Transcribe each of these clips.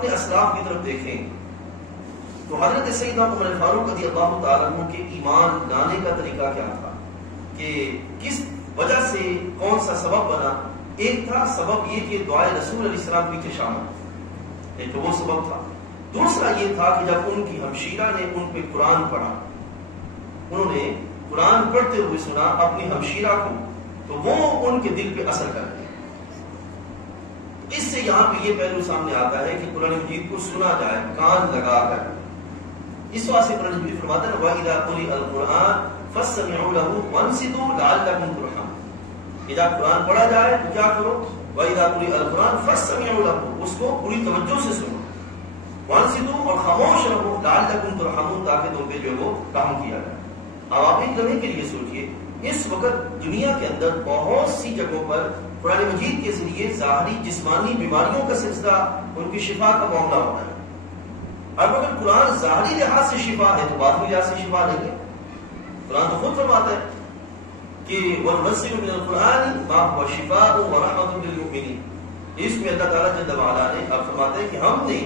اپنے اسلاف کی طرف دیکھیں تو حضرت سیدنا عمر فاروق رضی اللہ تعالیٰ عنہ کے ایمان لانے کا طریقہ کیا تھا کہ کس وجہ سے کون سا سبب بنا. ایک تھا سبب یہ کہ دعائے رسول علیہ السلام پیچھے شامل، ایک تو وہ سبب تھا. دوسرا یہ تھا کہ جب ان کی ہمشیرہ نے ان پہ قرآن پڑھا، انہوں نے قرآن پڑھتے ہوئے سنا اپنی ہمشیرہ کو، تو وہ ان کے دل پہ اثر کر گیا. اس سے یہاں پہ یہ پہلو سامنے آتا ہے کہ قرآن مجید کو سنا جائے کان لگا کر. اس واسطے قرآن مجید فرماتا ہے وَإِذَا قُرِئَ الْقُرْآنُ فَاسْتَمِعُوا لَهُ وَانصِتُوا لَعَلَّكُمْ تُرْحَمُونَ. کہ جب قرآن پڑھا جائے تو کیا کرو؟ وَإِذَا قُرِئَ الْقُرْآنُ فَاسْتَمِعُوا لَهُ، اس کو پوری توجہ سے سنو. وَانصِتُوا، اور خاموش رہو، لَعَلَّكُمْ تُرْحَمُونَ، تاکہ تم پہ جو وہ رحم کیا جائے. اب آپ ایک لمحے کے لیے سوچئے، اس وقت دنیا کے اندر بہت سی جگہوں پر قرآن مجید کے ذریعے ظاہری جسمانی بیماریوں کا سلسلہ، ان کی شفا کا معاملہ ہوتا ہے. اب اگر قرآن ظاہری لحاظ سے شفا ہے تو باطنی لحاظ سے شفا نہیں ہے. قرآن تو خود فرماتا ہے کہ وَنُنَزِّلُ مِنَ الْقُرْآنِ مَا هُوَ شِفَاءٌ وَرَحْمَةٌ لِلْمُؤْمِنِينَ. اس میں اللہ تعالیٰ جل وعلا نے اب فرماتے ہیں کہ ہم نے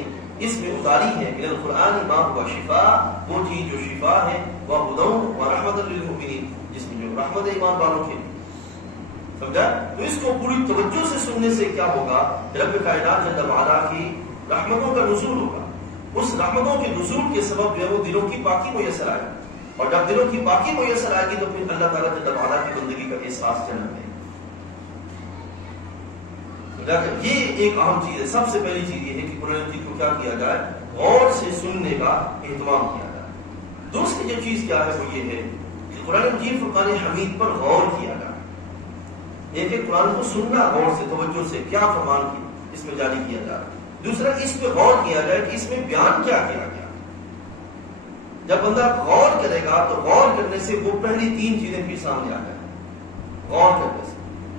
اس میں اتاری ہے من القرآن ما هو شفاء، وہ چیز جو شفا ہے، وَهُدًى وَرَحْمَةٌ لِلْمُؤْمِنِينَ، جس میں جو رحمت ایمان والوں کے. سمجھا؟ تو اس کو پوری توجہ سے سننے سے کیا ہوگا؟ رب کائنات جل وعلا کی رحمتوں کا نزول ہوگا. اس رحمتوں کے نزول کے سبب جو ہے وہ دلوں کی پاکی میسر آئے گی، اور جب دلوں کی پاکی میسر آئے گی تو پھر اللہ تعالیٰ جل وعلا کی بندگی کا احساس جنم ہے. یہ ایک اہم چیز ہے. سب سے پہلی چیز یہ ہے کہ قرآن مجید کو کیا کیا جائے؟ غور سے سننے کا اہتمام کیا جائے. دوسری جو چیز کیا ہے وہ یہ ہے کہ قرآن مجید فرقان حمید پر غور کیا جائے. ایک ایک قرآن کو سننا غور سے، توجہ سے، کیا فرمان کی اس میں جاری کیا جائے. دوسرا اس پہ غور کیا جائے کہ اس میں بیان کیا کیا گیا. جب بندہ غور کرے گا تو غور کرنے سے وہ پہلی تین چیزیں پھر سامنے آ جائیں. غور کرنے سے،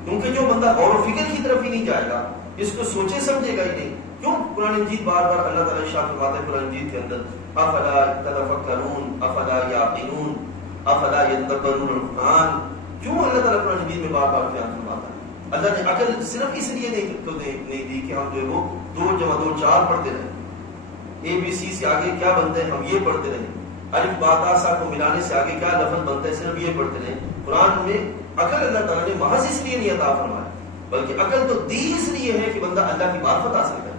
کیونکہ جو بندہ غور و فکر کی طرف ہی نہیں جائے گا، اس کو سوچے سمجھے گا ہی نہیں. کیوں؟ قرآن مجید بار بار اللہ تعالیٰ ارشاد فرماتا ہے قرآن مجید کے اندر افلا تتفکرون افلا یعقلون افلا یتدبرون القرآن. کیوں اللہ تعالیٰ قرآن مجید میں بار بار بیان فرماتا ہے؟ اللہ نے عقل صرف اس لیے نہیں دی کہ ہم جو ہے وہ 2 + 2 4 پڑھتے رہیں، اے بی سی سے آگے کیا بنتا ہے ہم یہ پڑھتے رہیں، الف با تا سا کو ملانے سے آگے کیا لفظ بنتا ہے صرف یہ پڑھتے رہیں. قرآن میں عقل اللہ تعالیٰ نے محض اس لیے نہیں عطا فرمایا، بلکہ عقل تو دی اس لیے ہے کہ بندہ اللہ کی معرفت حاصل کرے.